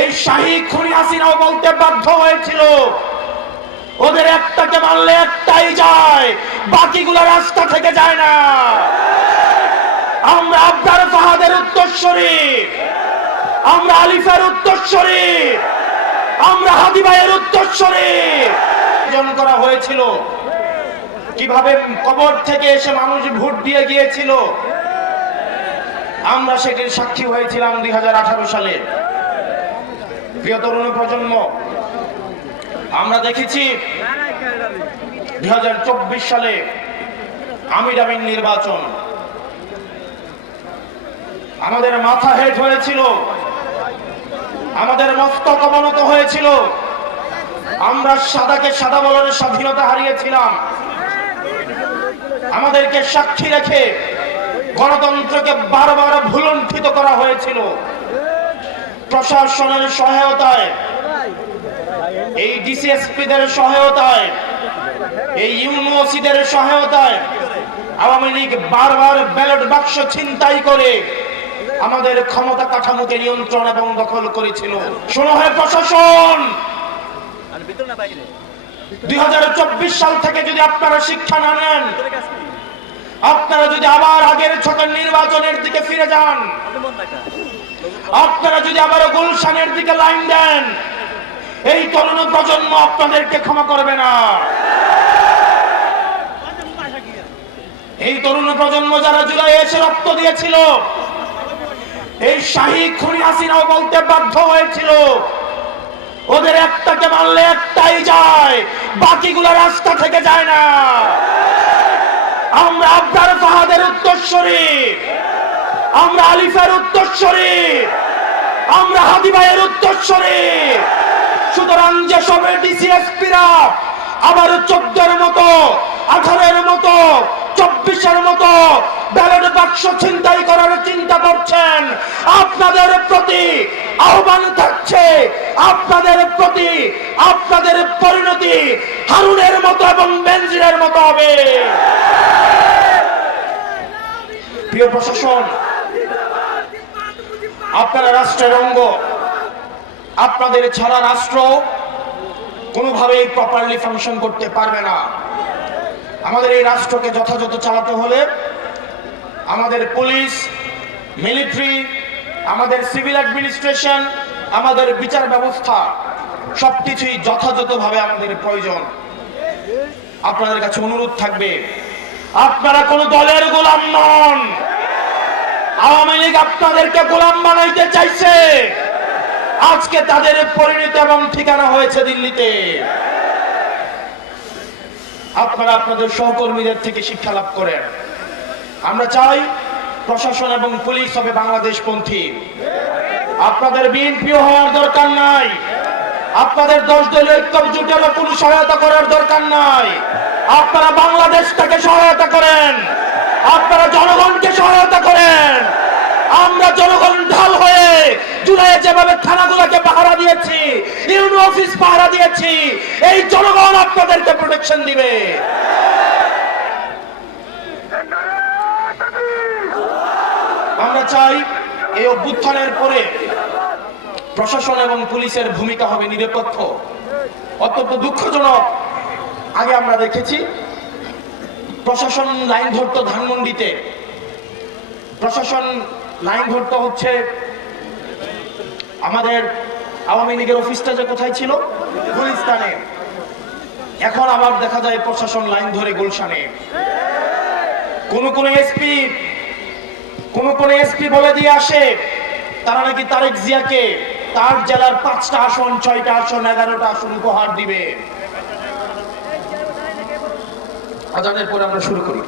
এই শাহী খুনি হাসিনাও বলতে বাধ্য হয়েছিল, ওদের একটাকে মারলে একটাই যায়, বাকিগুলো রাস্তা থেকে যায় না। আমরা আবরার ফাহাদের উত্তরসূরি, আমরা আলিফের উত্তরসূরি, আমরা হাদি ভাইয়ের উত্তরসূরি। করা হয়েছিল কিভাবে কবর থেকে এসে মানুষ ভোট দিয়ে গিয়েছিল, আমরা সেটির সাক্ষী হয়েছিলাম 2018 সালে। প্রিয় তরুণ প্রজন্ম, আমরা দেখেছি 2024 সালে আমির আমিন নির্বাচন, আমাদের মাথা হেট হয়েছিল, আমাদের মস্তক অবনত হয়েছিল, আমরা সাদাকে সাদা বলার স্বাধীনতা হারিয়েছিলাম। আমাদেরকে সাক্ষী রেখে গণতন্ত্রকে বারবার ভুলুণ্ঠিত করা হয়েছিল। প্রশাসনের সহায়তায়, এই ডিসিএসপিদের সহায়তায়, এই ইউনিভার্সিটির সহায়তায় আওয়ামী লীগ বারবার ব্যালট বাক্স ছিনতাই করে আমাদের ক্ষমতা কাঠামোকে নিয়ন্ত্রণ এবং দখল করেছিল। শোনো হে প্রশাসন, 2024 সাল থেকে যদি আপনারা শিক্ষা না নেন, আপনারা যদি আবার আগের ছকের নির্বাচনের দিকে ফিরে যান, আপনারা যদি আবার গুলশানের দিকে লাইন দেন, এই তরুণ প্রজন্ম আপনাদেরকে ক্ষমা করবে না। এই তরুণ প্রজন্ম যারা জুলাই এসে রক্ত দিয়েছিল, এই শাহী খুনি হাসিনাও বলতে বাধ্য হয়েছিল, ওদের একটাকে মারলে একটাই যায়, বাকিগুলো রাস্তা থেকে যায় না। আমরা আবরার ফাহাদের উত্তরসূরি, আমরা আলিফের উত্তরসূরি, আমরা হাদি ভাইয়ের উত্তরসূরি। সুতরাং যেসব ডিসিএসপিরা আবার 14-এর মতো, 18-এর মতো, 24-এর মতো ব্যালট বাক্স ছিনতাই করার চিন্তা করছেন, আপনাদের প্রতি আহ্বান থাকছে, আপনাদের প্রতি আপনাদের পরিণতি হারুনের মতো এবং বেনজিরের মতো হবে। প্রিয় প্রশাসন, আপনারা রাষ্ট্রের অঙ্গ, আপনাদের ছাড়া রাষ্ট্র কোনোভাবেই প্রপারলি ফাংশন করতে পারবে না। আমাদের এই রাষ্ট্রকে যথাযথ চালাতে হলে আমাদের পুলিশ, মিলিটারি, আমাদের সিভিল অ্যাডমিনিস্ট্রেশন, আমাদের বিচার ব্যবস্থা সবকিছুই যথাযথভাবে আমাদের প্রয়োজন। আপনাদের কাছে অনুরোধ থাকবে, আপনারা কোনো দলের গোলাম নন। আওয়ামী লীগ আপনাদেরকে গোলাম বানাইতে চাইছে, আজকে তাদের পরিণতি এবং ঠিকানা হয়েছে দিল্লিতে। আপনারা আপনাদের সহকর্মীদের থেকে শিক্ষা লাভ করেন। আমরা চাই প্রশাসন এবং পুলিশ হবে বাংলাদেশপন্থী। আপনাদের বিএনপিও হওয়ার দরকার নাই, আপনাদের 10 দলীয় ঐক্য জোটেরও কোনো সহায়তা করার দরকার নাই। আপনারা বাংলাদেশটাকে সহায়তা করেন, আপনারা জনগণকে সহায়তা করেন। আমরা জনগণ ঢাল হয়ে জুলাইয়ে যেভাবে থানাগুলোকে পাহারা দিয়েছি, ইউনো অফিস পাহারা দিয়েছি, এই জনগণ আপনাদেরকে প্রোটেকশন দিবে। আমরা চাই এই অভ্যুত্থানের পরে প্রশাসন এবং পুলিশের ভূমিকা হবে নিরপেক্ষ। অত্যন্ত দুঃখজনক, আগে আমরা দেখেছি প্রশাসন লাইন ধরতো ধানমন্ডিতে, প্রশাসন লাইন ধরতে হচ্ছে আমাদের আওয়ামী লীগের অফিসটা যে কোথায় ছিল, গুলিস্তানে। এখন আবার দেখা যায় প্রশাসন লাইন ধরে গুলশানে। কোন এসপি বলে দিয়ে আসে তারা নাকি তারেক জিয়াকে তার জেলার 5টা আসন, 6টা আসন, 11টা আসন উপহার দিবে। আজানের পরে আমরা শুরু করি।